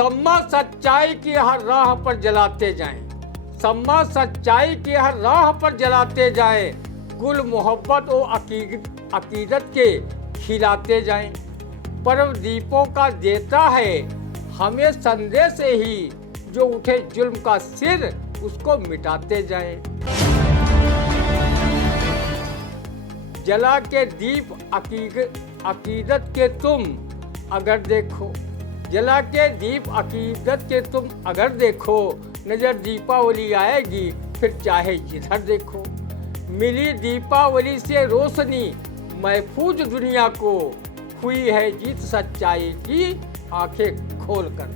सम्मा सच्चाई की हर राह पर जलाते जाएं, सम्मा सच्चाई की हर राह पर जलाते जाएं, गुल मोहब्बत और अकीदत के खिलाते जाएं। पर्व दीपों का देता है हमें संदेश ही, जो उठे जुल्म का सिर उसको मिटाते जाएं। जला के दीप अकीदत के तुम अगर देखो, जला के दीप अकीदत के तुम अगर देखो, नजर दीपावली आएगी फिर चाहे जिधर देखो। मिली दीपावली से रोशनी महफूज दुनिया को, हुई है जीत सच्चाई की आंखें खोल कर।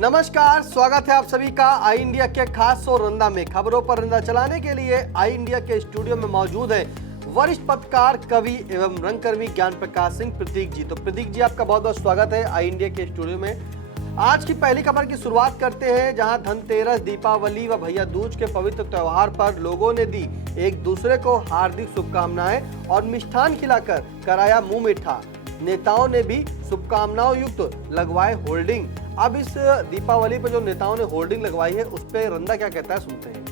नमस्कार, स्वागत है आप सभी का आई इंडिया के खास शो रंदा में। खबरों पर रंदा चलाने के लिए आई इंडिया के स्टूडियो में मौजूद है वरिष्ठ पत्रकार, कवि एवं रंगकर्मी ज्ञान प्रकाश सिंह प्रतीक जी। तो प्रतीक जी, आपका बहुत बहुत स्वागत है आई इंडिया के स्टूडियो में। आज की पहली खबर की शुरुआत करते हैं, जहां धनतेरस, दीपावली व भैया दूज के पवित्र त्योहार पर लोगों ने दी एक दूसरे को हार्दिक शुभकामनाएं और मिष्ठान खिलाकर कराया मुंह मीठा। नेताओं ने भी शुभकामनाओं युक्त लगवाए होर्डिंग। अब इस दीपावली पर जो नेताओं ने होर्डिंग लगवाई है उस पर रंदा क्या कहता है, सुनते हैं।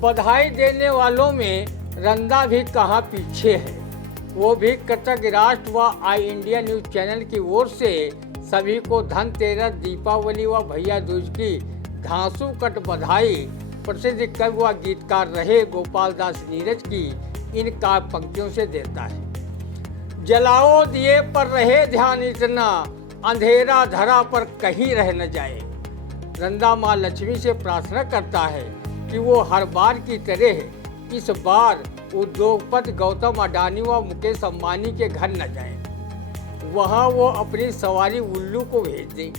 बधाई देने वालों में रंदा भी कहाँ पीछे है। वो भी कृतज्ञ राष्ट्र व आई इंडिया न्यूज चैनल की ओर से सभी को धनतेरस, दीपावली व भैया दूज की घासू कट बधाई। प्रसिद्ध कवि व गीतकार रहे गोपाल दास नीरज की इन काव्य पंक्तियों से देता है। जलाओ दिए पर रहे ध्यान इतना, अंधेरा धरा पर कहीं रह न जाए। रंदा माँ लक्ष्मी से प्रार्थना करता है कि वो हर बार की तरह इस बार उद्योगपति गौतम अडानी व मुकेश अंबानी के घर न जाए। वहाँ वो अपनी सवारी उल्लू को भेज दें,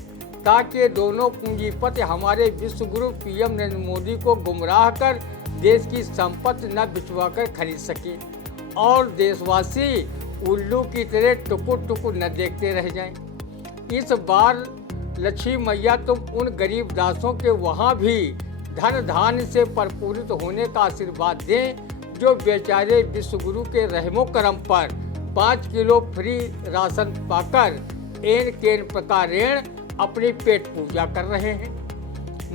ताकि दोनों पूंजीपति हमारे विश्वगुरु पीएम नरेंद्र मोदी को गुमराह कर देश की संपत्ति न बिचवाकर खरीद सके और देशवासी उल्लू की तरह टुकुर टुकुर न देखते रह जाएं। इस बार लक्ष्मी मैया तुम उन गरीब दासों के वहाँ भी धन धान्य से परिपूरित होने का आशीर्वाद दें, जो बेचारे विश्वगुरु के रहमो करम पर 5 किलो फ्री राशन पाकर एन केन प्रकारेण अपनी पेट पूजा कर रहे हैं।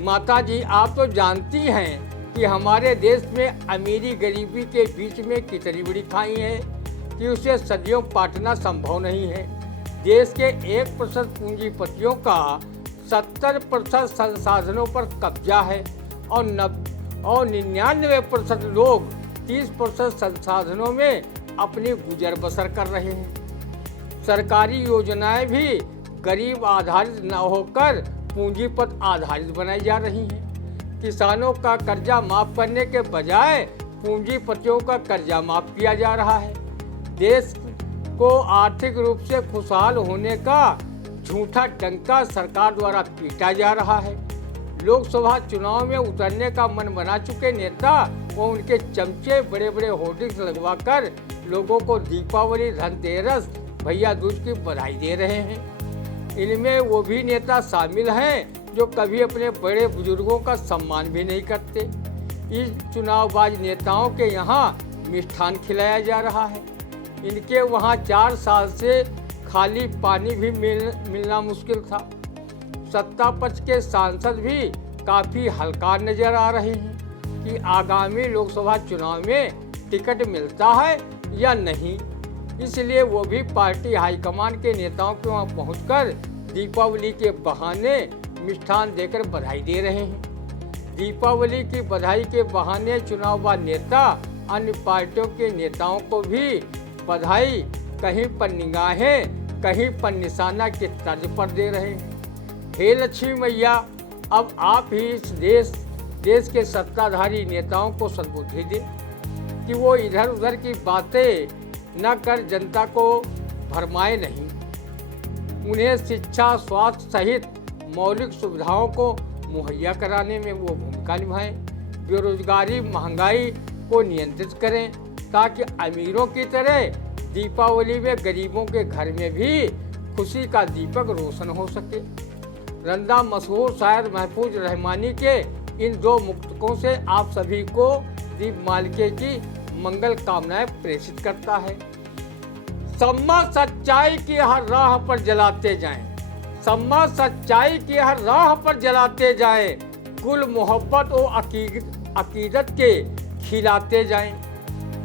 माता जी, आप तो जानती हैं कि हमारे देश में अमीरी गरीबी के बीच में कितनी बड़ी खाई है कि उसे सदियों पाटना संभव नहीं है। देश के 1% पूंजीपतियों का 70% संसाधनों पर कब्जा है और 99% लोग 30% संसाधनों में अपनी गुजर बसर कर रहे हैं। सरकारी योजनाएं भी गरीब आधारित न होकर पूंजीपत आधारित बनाई जा रही हैं। किसानों का कर्जा माफ करने के बजाय पूंजीपतियों का कर्जा माफ किया जा रहा है। देश को आर्थिक रूप से खुशहाल होने का झूठा डंका सरकार द्वारा पीटा जा रहा है। लोकसभा चुनाव में उतरने का मन बना चुके नेता व उनके चमचे बड़े बड़े होर्डिंग्स लगवाकर लोगों को दीपावली, धनतेरस, भैया दूज की बधाई दे रहे हैं। इनमें वो भी नेता शामिल हैं जो कभी अपने बड़े बुजुर्गों का सम्मान भी नहीं करते। इस चुनावबाज नेताओं के यहाँ मिष्ठान खिलाया जा रहा है। इनके वहाँ 4 साल से खाली पानी भी मिलना मुश्किल था। सत्ता पक्ष के सांसद भी काफ़ी हल्का नजर आ रहे हैं कि आगामी लोकसभा चुनाव में टिकट मिलता है या नहीं। इसलिए वो भी पार्टी हाईकमान के नेताओं के वहाँ पहुँचकर दीपावली के बहाने मिष्ठान देकर बधाई दे रहे हैं। दीपावली की बधाई के बहाने चुनावबाज नेता अन्य पार्टियों के नेताओं को भी बधाई कहीं पर निगाहें, कहीं पर निशाना के तर्ज पर दे रहे हैं। हे लक्ष्मी मैया, अब आप ही इस देश के सत्ताधारी नेताओं को सद्बुद्धि दें कि वो इधर उधर की बातें न कर जनता को भरमाए नहीं। उन्हें शिक्षा, स्वास्थ्य सहित मौलिक सुविधाओं को मुहैया कराने में वो भूमिका निभाएं। बेरोजगारी, महंगाई को नियंत्रित करें ताकि अमीरों की तरह दीपावली में गरीबों के घर में भी खुशी का दीपक रोशन हो सके। रंदा मशहूर शायर महफूज रहमानी के इन 2 मुक्तकों से आप सभी को दीपमालिका की मंगल कामनाएं प्रेषित करता है। सम्मा सच्चाई की हर राह पर जलाते जाएं, सम्मा सच्चाई की हर राह पर जलाते जाएं, कुल मोहब्बत और अकीदत के खिलाते जाएं।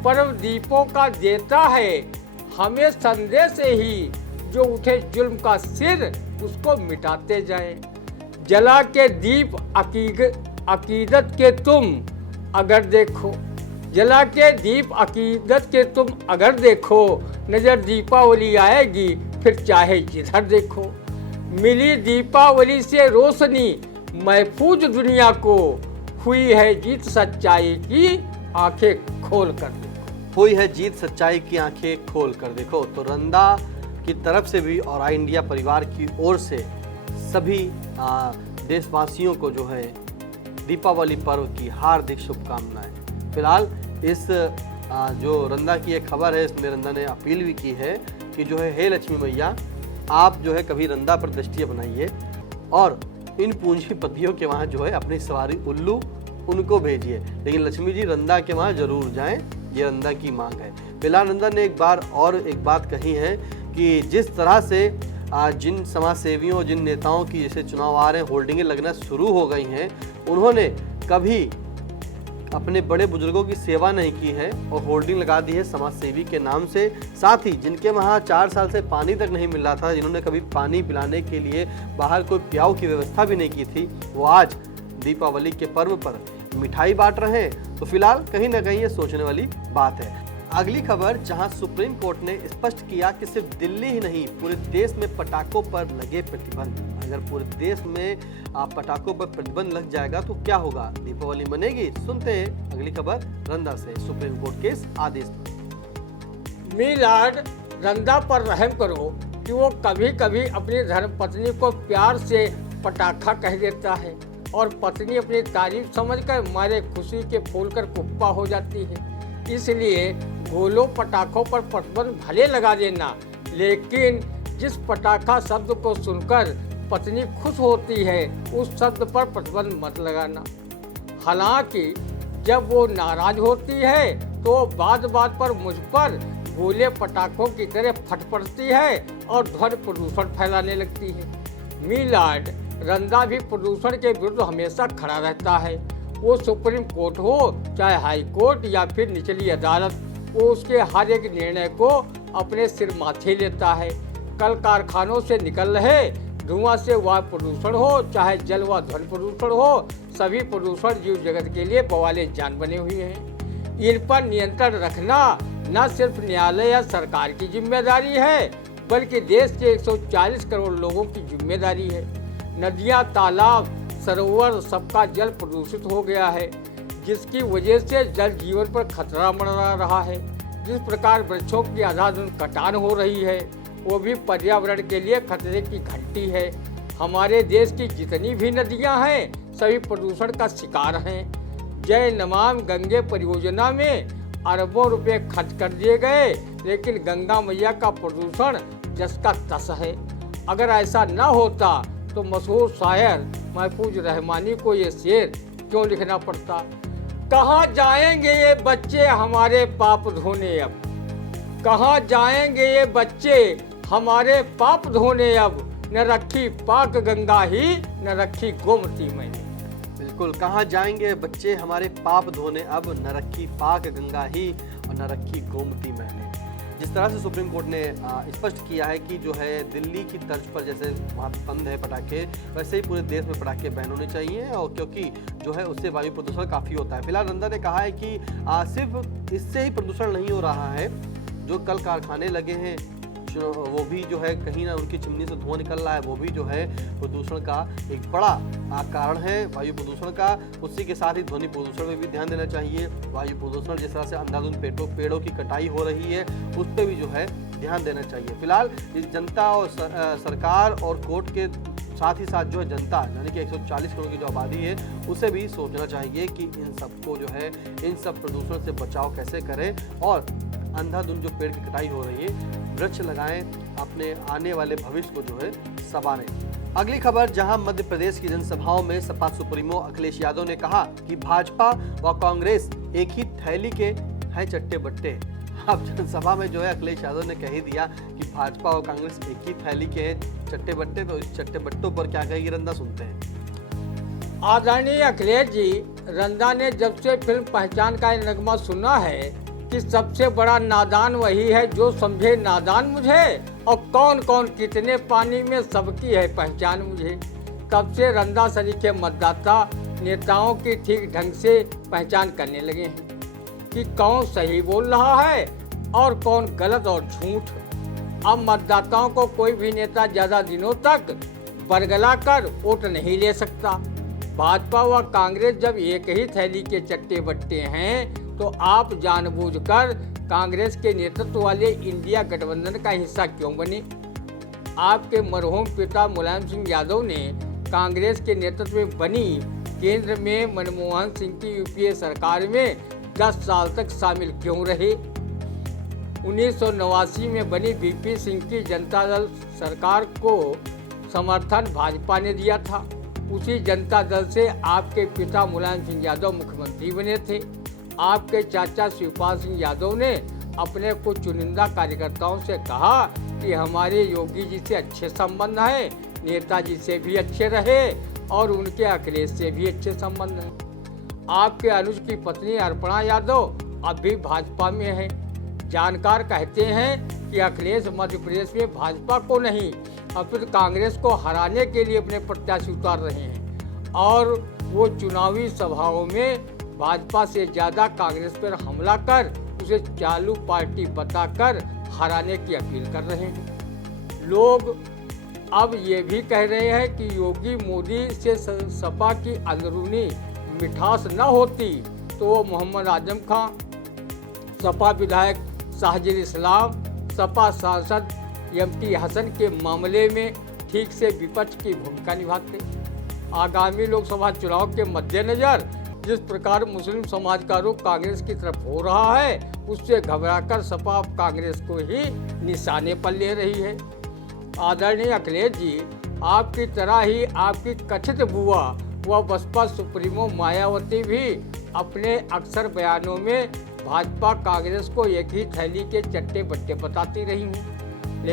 पर्व दीपों का देता है हमें संदेश ही, जो उठे जुल्म का सिर उसको मिटाते जाएं। जला के दीप अकीदत के तुम अगर देखो, जला के दीप अकीदत के तुम अगर देखो, नजर दीपावली आएगी फिर चाहे जिधर देखो। मिली दीपावली से रोशनी महफूज दुनिया को, हुई है जीत सच्चाई की आंखें खोल कर देखो। हुई है जीत सच्चाई की आंखें खोल कर देखो। तो रंदा की तरफ से भी और आई इंडिया परिवार की ओर से सभी देशवासियों को जो है दीपावली पर्व की हार्दिक शुभकामनाएं। फिलहाल इस जो रंदा की एक खबर है, इसमें रंदा ने अपील भी की है कि जो है हे लक्ष्मी मैया, आप जो है कभी रंदा पर दृष्टि बनाइए और इन पूंजीपतियों के वहाँ जो है अपनी सवारी उल्लू उनको भेजिए, लेकिन लक्ष्मी जी रंदा के वहाँ जरूर जाएं, ये रंदा की मांग है। फिलहाल रंदा ने एक बात कही है कि जिस तरह से जिन समाज सेवियों, जिन नेताओं की जैसे चुनाव आ रहे हैं, होल्डिंगें लगना शुरू हो गई हैं, उन्होंने कभी अपने बड़े बुजुर्गों की सेवा नहीं की है और होल्डिंग लगा दी है समाज सेवी के नाम से। साथ ही जिनके वहाँ 4 साल से पानी तक नहीं मिल रहा था, जिन्होंने कभी पानी पिलाने के लिए बाहर कोई प्याऊ की व्यवस्था भी नहीं की थी, वो आज दीपावली के पर्व पर मिठाई बांट रहे हैं। तो फिलहाल कहीं ना कहीं ये सोचने वाली बात है। अगली खबर, जहां सुप्रीम कोर्ट ने स्पष्ट किया कि सिर्फ दिल्ली ही नहीं पूरे देश में पटाखों पर लगे प्रतिबंध। अगर पूरे देश में पटाखों पर प्रतिबंध लग जाएगा तो क्या होगा, दीपावली मनेगी? सुनते हैं अगली खबर रंदा से सुप्रीम कोर्ट के इस आदेश पर। मिलाड रंदा पर रहम करो कि वो कभी कभी अपनी धर्मपत्नी को प्यार से पटाखा कह देता है और पत्नी अपनी तारीफ समझकर मारे खुशी के फूल कर कुप्पा हो जाती है। इसलिए गोलों पटाखों पर प्रतिबंध भले लगा देना, लेकिन जिस पटाखा शब्द को सुनकर पत्नी खुश होती है उस शब्द पर प्रतिबंध मत लगाना। हालांकि जब वो नाराज होती है तो बात बात पर मुझ पर गोले पटाखों की तरह फट पड़ती है और ध्वनि प्रदूषण फैलाने लगती है। मिलाड रंदा भी प्रदूषण के विरुद्ध हमेशा खड़ा रहता है। वो सुप्रीम कोर्ट हो चाहे हाई कोर्ट या फिर निचली अदालत, वो उसके हर एक निर्णय को अपने सिर माथे लेता है। कल कारखानों से निकल रहे धुआं से वायु प्रदूषण हो चाहे जल व ध्वनि प्रदूषण हो, सभी प्रदूषण जीव जगत के लिए बवाले जान बने हुए हैं। इन पर नियंत्रण रखना न सिर्फ न्यायालय या सरकार की जिम्मेदारी है, बल्कि देश के 140 करोड़ लोगों की जिम्मेदारी है। नदियाँ, तालाब, सरोवर, सबका जल प्रदूषित हो गया है, जिसकी वजह से जल जीवन पर खतरा मंडरा रहा है। जिस प्रकार वृक्षों की अंधाधुंध कटान हो रही है, वो भी पर्यावरण के लिए खतरे की घंटी है। हमारे देश की जितनी भी नदियां हैं सभी प्रदूषण का शिकार हैं। जय नमामि गंगे परियोजना में अरबों रुपए खर्च कर दिए गए, लेकिन गंगा मैया का प्रदूषण जस का तस है। अगर ऐसा न होता तो मशहूर शायर महफूज रहमानी को ये शेर क्यों लिखना पड़ता? कहाँ जाएंगे ये बच्चे हमारे पाप धोने अब, कहाँ जाएंगे ये बच्चे हमारे पाप धोने अब, न रखी पाक गंगा ही न रखी गोमती मैंने। बिल्कुल, कहाँ जाएंगे बच्चे हमारे पाप धोने अब, न रखी पाक गंगा ही और न रखी गोमती मैंने। जिस तरह से सुप्रीम कोर्ट ने स्पष्ट किया है कि जो है दिल्ली की तर्ज पर जैसे वहाँ बंद है पटाखे, वैसे ही पूरे देश में पटाखे बैन होने चाहिए, और क्योंकि जो है उससे वायु प्रदूषण काफ़ी होता है। फिलहाल रंदा ने कहा है कि सिर्फ इससे ही प्रदूषण नहीं हो रहा है, जो कल कारखाने लगे हैं वो भी जो है कहीं ना उनकी चिमनी से धुआं निकल रहा है, वो भी जो है प्रदूषण का एक बड़ा कारण है वायु प्रदूषण का। उसी के साथ ही ध्वनि प्रदूषण में भी ध्यान देना चाहिए। वायु प्रदूषण जिस तरह से अंधाधुंध पेड़ों की कटाई हो रही है उस पर भी जो है ध्यान देना चाहिए। फिलहाल जनता और सरकार और कोर्ट के साथ ही साथ जो है जनता यानी कि 140 करोड़ की जो आबादी है उसे भी सोचना चाहिए कि इन सबको जो है इन सब प्रदूषण से बचाव कैसे करें और अंधाधुंध जो पेड़ की कटाई हो रही है वृक्ष लगाएं, अपने आने वाले भविष्य को जो है संवारें। अगली खबर, जहां मध्य प्रदेश की जनसभाओं में सपा सुप्रीमो अखिलेश यादव ने कहा कि भाजपा व कांग्रेस एक ही थैली के हैं चट्टे बट्टे। अब जनसभा में जो है अखिलेश यादव ने कह ही दिया कि भाजपा और कांग्रेस एक ही थैली के हैं चट्टे बट्टे, तो इस चट्टे बट्टों पर क्या कहेगी रंदा, सुनते हैं। आदरणीय अखिलेश जी, रंदा ने जब से फिल्म पहचान का ये नगमा सुना है कि सबसे बड़ा नादान वही है जो समझे नादान मुझे, और कौन कौन कितने पानी में सबकी है पहचान मुझे, तब से रंदा सरीखे मतदाता नेताओं की ठीक ढंग से पहचान करने लगे हैं कि कौन सही बोल रहा है और कौन गलत और झूठ। अब मतदाताओं को कोई भी नेता ज्यादा दिनों तक बरगला कर वोट नहीं ले सकता। भाजपा व कांग्रेस जब एक ही थैली के चट्टे बट्टे हैं तो आप जानबूझकर कांग्रेस के नेतृत्व वाले इंडिया गठबंधन का हिस्सा क्यों बने? आपके मरहूम पिता मुलायम सिंह यादव ने कांग्रेस के नेतृत्व में बनी केंद्र में मनमोहन सिंह की यूपीए सरकार में 10 साल तक शामिल क्यों रहे? 1989 में बनी वीपी सिंह की जनता दल सरकार को समर्थन भाजपा ने दिया था। उसी जनता दल से आपके पिता मुलायम सिंह यादव मुख्यमंत्री बने थे। आपके चाचा शिवपाल सिंह यादव ने अपने कुछ चुनिंदा कार्यकर्ताओं से कहा कि हमारे योगी जी से अच्छे संबंध हैं, नेताजी से भी अच्छे रहे और उनके अखिलेश से भी अच्छे संबंध हैं। आपके अनुज की पत्नी अर्पणा यादव अब भी भाजपा में है। जानकार कहते हैं कि अखिलेश मध्य प्रदेश में भाजपा को नहीं अपितु कांग्रेस को हराने के लिए अपने प्रत्याशी उतार रहे हैं और वो चुनावी सभाओं में भाजपा से ज़्यादा कांग्रेस पर हमला कर उसे चालू पार्टी बताकर हराने की अपील कर रहे हैं। लोग अब ये भी कह रहे हैं कि योगी मोदी से सपा की अंदरूनी मिठास न होती तो वो मोहम्मद आजम खां, सपा विधायक साजिद इस्लाम, सपा सांसद एमटी हसन के मामले में ठीक से विपक्ष की भूमिका निभाते। आगामी लोकसभा चुनाव के मद्देनजर जिस प्रकार मुस्लिम समाज का रुख कांग्रेस की तरफ हो रहा है उससे घबराकर सपा कांग्रेस को ही निशाने पर ले रही है। आदरणीय अखिलेश जी, आपकी तरह ही आपकी कथित बुआ व बसपा सुप्रीमो मायावती भी अपने अक्सर बयानों में भाजपा कांग्रेस को एक ही थैली के चट्टे बट्टे बताती रही हैं,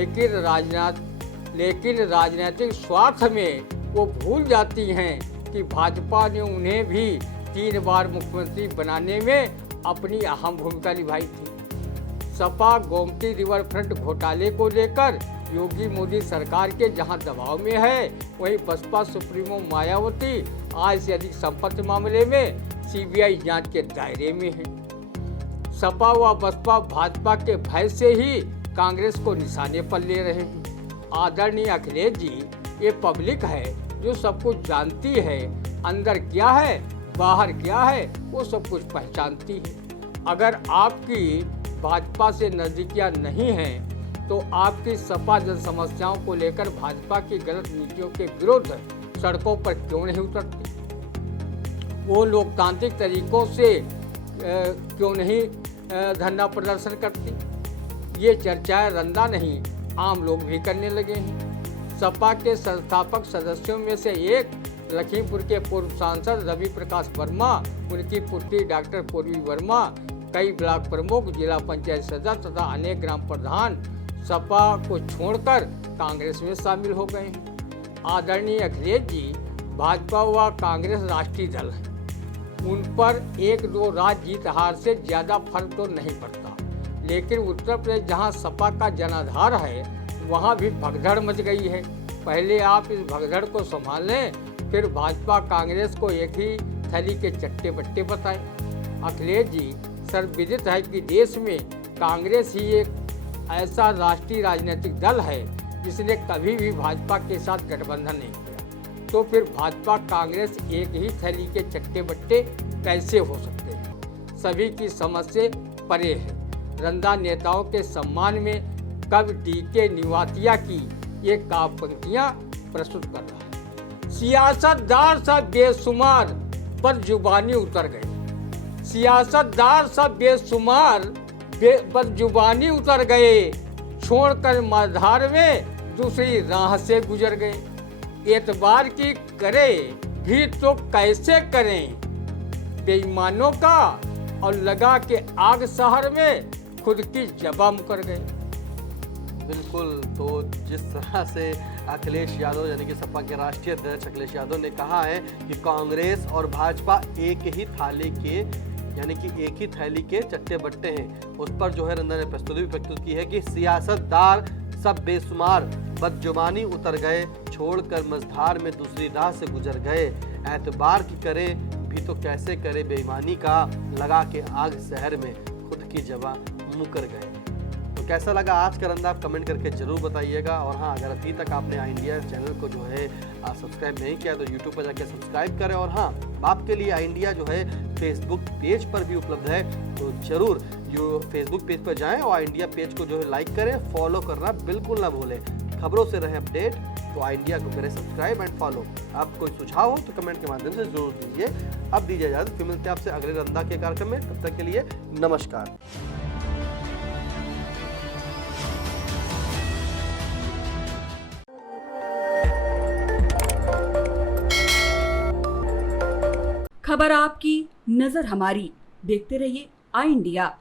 लेकिन राजनीतिक स्वार्थ में वो भूल जाती हैं कि भाजपा ने उन्हें भी 3 बार मुख्यमंत्री बनाने में अपनी अहम भूमिका निभाई थी। सपा गोमती रिवर फ्रंट घोटाले को लेकर योगी मोदी सरकार के जहां दबाव में है, वहीं बसपा सुप्रीमो मायावती आय से अधिक संपत्ति मामले में सीबीआई जांच के दायरे में है। सपा व बसपा भाजपा के भय से ही कांग्रेस को निशाने पर ले रहे हैं। आदरणीय अखिलेश जी, ये पब्लिक है जो सब कुछ जानती है, अंदर क्या है बाहर क्या है वो सब कुछ पहचानती है। अगर आपकी भाजपा से नजदीकियां नहीं हैं तो आपकी सपा जन समस्याओं को लेकर भाजपा की गलत नीतियों के विरुद्ध सड़कों पर क्यों नहीं उतरती? वो लोकतांत्रिक तरीकों से क्यों नहीं धरना प्रदर्शन करती? ये चर्चाएं रंदा नहीं आम लोग भी करने लगे हैं। सपा के संस्थापक सदस्यों में से एक लखीमपुर के पूर्व सांसद रवि प्रकाश वर्मा, उनकी पुत्री डॉक्टर पूर्वी वर्मा, कई ब्लॉक प्रमुख, जिला पंचायत सदस्य तथा अनेक ग्राम प्रधान सपा को छोड़कर कांग्रेस में शामिल हो गए हैं। आदरणीय अखिलेश जी, भाजपा व कांग्रेस राष्ट्रीय दल है, उन पर 1-2 राज्य जीत हार से ज़्यादा फर्क तो नहीं पड़ता, लेकिन उत्तर प्रदेश जहां सपा का जनाधार है वहां भी भगदड़ मच गई है। पहले आप इस भगदड़ को संभाल लें, फिर भाजपा कांग्रेस को एक ही थैली के चट्टे बट्टे बताएं। अखिलेश जी, सर्वविदित है कि देश में कांग्रेस ही एक ऐसा राष्ट्रीय राजनीतिक दल है जिसने कभी भी भाजपा के साथ गठबंधन नहीं किया, तो फिर भाजपा कांग्रेस एक ही थैली के चट्टे बट्टे कैसे हो सकते हैं? सभी की समझ से परे है। रंदा नेताओं के सम्मान में कवि डी.के. निवातिया की ये काव्य पंक्तियां प्रस्तुत कर रहा है। सियासतदार सब बेशुमार पर जुबानी उतर गए, सियासतदार सब बेशुमार पर जुबानी उतर गए, छोड़कर मझधार में दूसरी राह से गुजर गए। एतबार की करे भी तो कैसे करें बेईमानों का, और लगा के आग शहर में खुद की जबा मुकर गए। बिल्कुल। तो जिस तरह से अखिलेश यादव यानी कि सपा के राष्ट्रीय अध्यक्ष अखिलेश यादव ने कहा है कि कांग्रेस और भाजपा एक ही थाली के यानी कि एक ही थैली के चट्टे बट्टे हैं, उस पर जो है रंदा ने प्रस्तुति भी प्रस्तुत की है कि सियासतदार सब बेशुमार बदजुबानी उतर गए, छोड़कर मझधार में दूसरी राह से गुजर गए, एतबार की करे भी तो कैसे करे बेईमानी का, लगा के आग शहर में खुद की जवा मुकर गए। तो कैसा लगा आज का रंदा आप कमेंट करके जरूर बताइएगा। और हाँ, अगर अभी तक आपने आई इंडिया चैनल को जो है सब्सक्राइब नहीं किया तो यूट्यूब पर जाके सब्सक्राइब करें। और हाँ, आपके लिए आई इंडिया जो है फेसबुक पेज पर भी उपलब्ध है, तो जरूर जो फेसबुक पेज पर जाएं और आई इंडिया पेज को जो है लाइक करें, फॉलो करना बिल्कुल ना भूलें। खबरों से रहें अपडेट, तो आई इंडिया को करें सब्सक्राइब एंड फॉलो। आप कोई सुझाव हो तो कमेंट के माध्यम से जरूर दीजिए। अब दीजिए इजाजत, फिर मिलते हैं आपसे अगले रंदा के कार्यक्रम में। तब तक के लिए नमस्कार। खबर आपकी, नजर हमारी। देखते रहिए आई इंडिया।